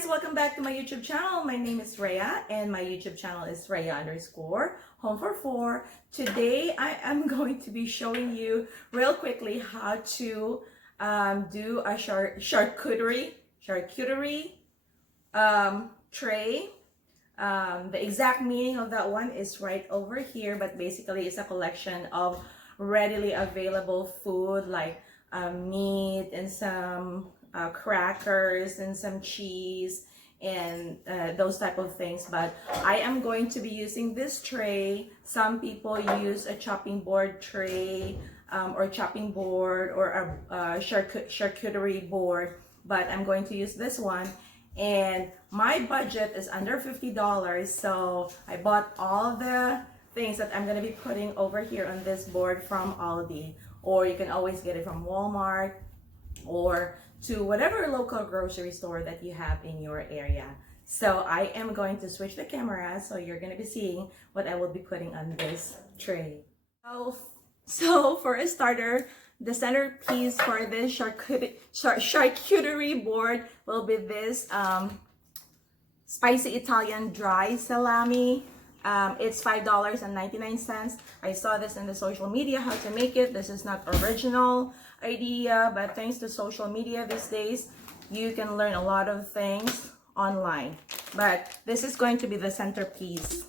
guys, welcome back to my YouTube channel. My name is Rhea and my YouTube channel is Rhea_Home for 4. Today I am going to be showing you real quickly how to do a charcuterie tray. The exact meaning of that one is right over here, but basically it's a collection of readily available food like meat and some crackers and some cheese and those type of things. But I am going to be using this tray. Some people use a chopping board tray or chopping board or a charcuterie board, but I'm going to use this one. And my budget is under $50, so I bought all the things that I'm going to be putting over here on this board from Aldi, or you can always get it from Walmart or to whatever local grocery store that you have in your area. So I am going to switch the camera, so you're going to be seeing what I will be putting on this tray. So for a starter, the centerpiece for this charcuterie board will be this spicy Italian dry salami. It's $5.99. I saw this in the social media how to make it. This is not original idea, but thanks to social media these days, you can learn a lot of things online. But this is going to be the centerpiece.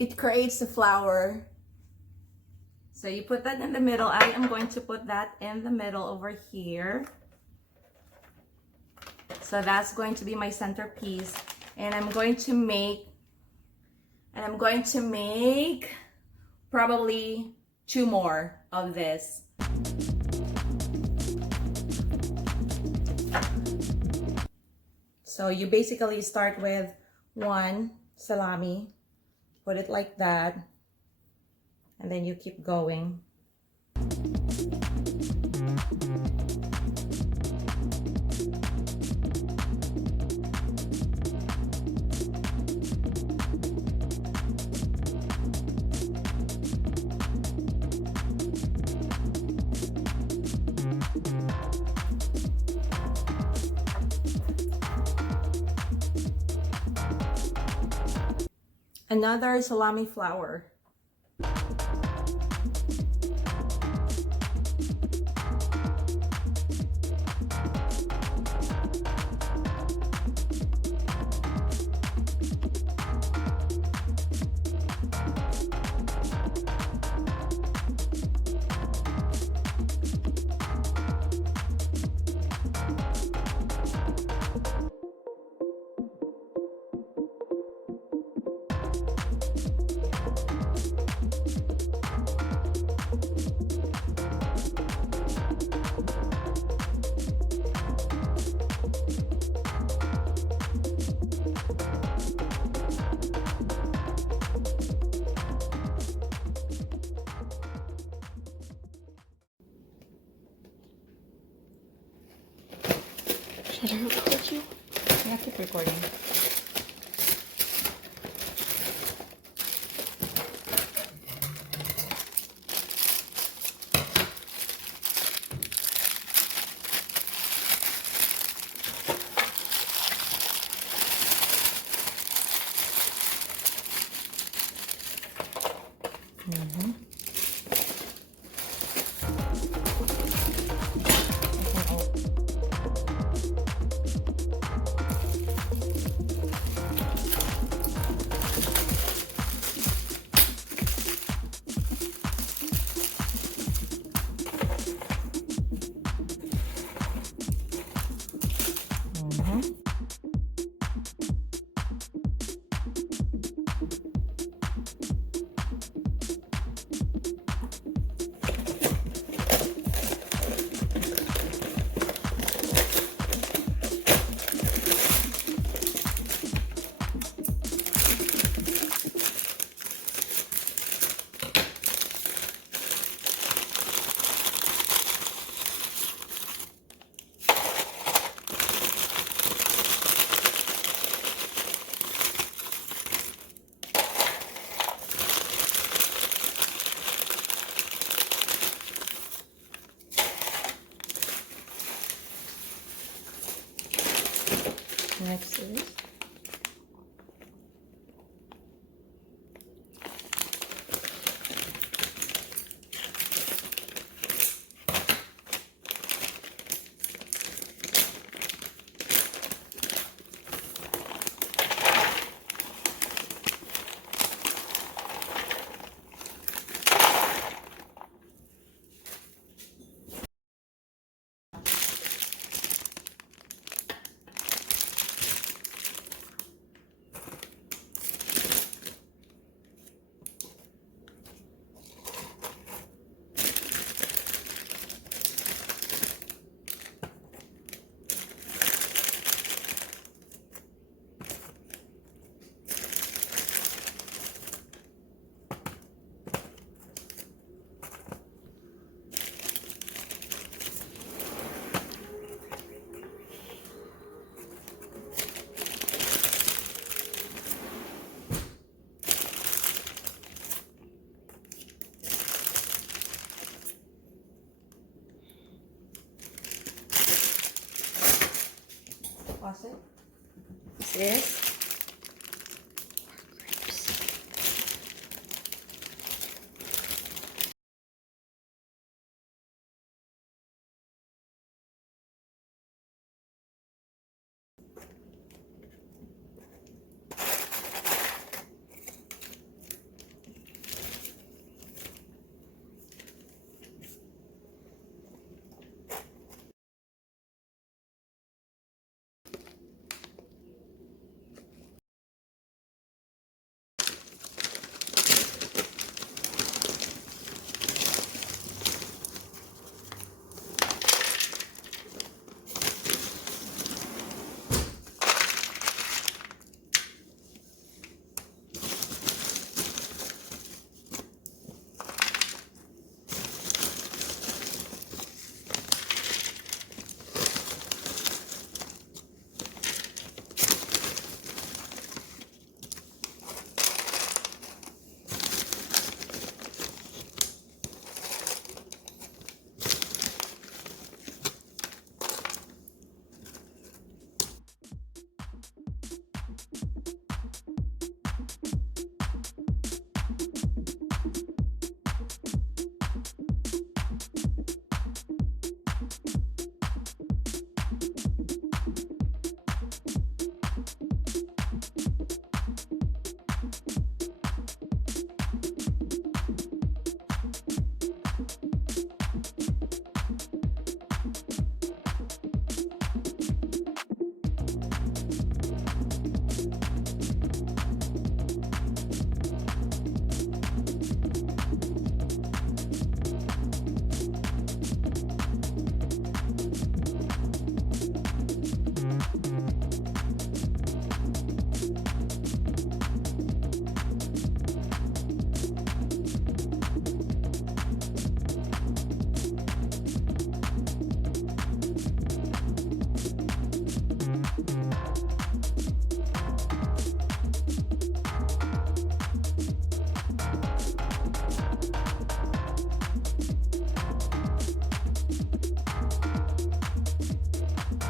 It creates the flower. So you put that in the middle. I am going to put that in the middle over here. So that's going to be my centerpiece. And I'm going to make probably 2 more of this. So you basically start with 1 salami. Put it like that, and then you keep going. Another salami flower. Should I record you? Yeah, keep recording. Next is faucet. This is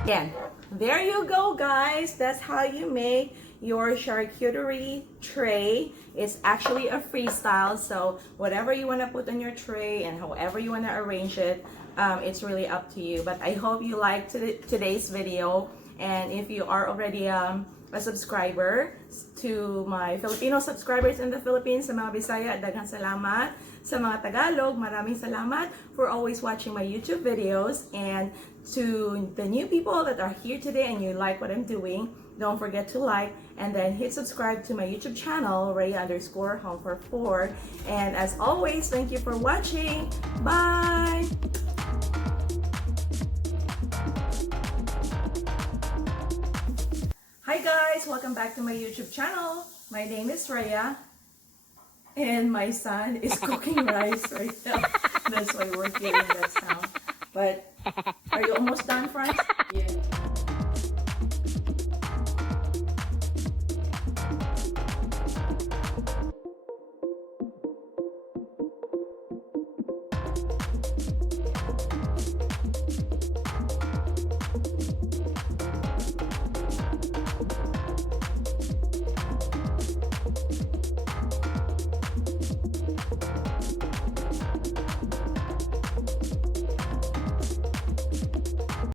again. There you go, guys. That's how you make your charcuterie tray. It's actually a freestyle, so whatever you want to put on your tray and however you want to arrange it, it's really up to you. But I hope you liked today's video, and if you are already a subscriber to my Filipino subscribers in the Philippines, sa mga Bisaya, daghang salamat. Sa mga Tagalog, maraming salamat for always watching my YouTube videos. And to the new people that are here today and you like what I'm doing, don't forget to like and then hit subscribe to my YouTube channel, Rhea_Home44. And as always, thank you for watching. Bye! Hi guys, welcome back to my YouTube channel. My name is Rhea and my son is cooking rice right now. That's why we're hearing that sound. But are you almost done, Franz? Yeah.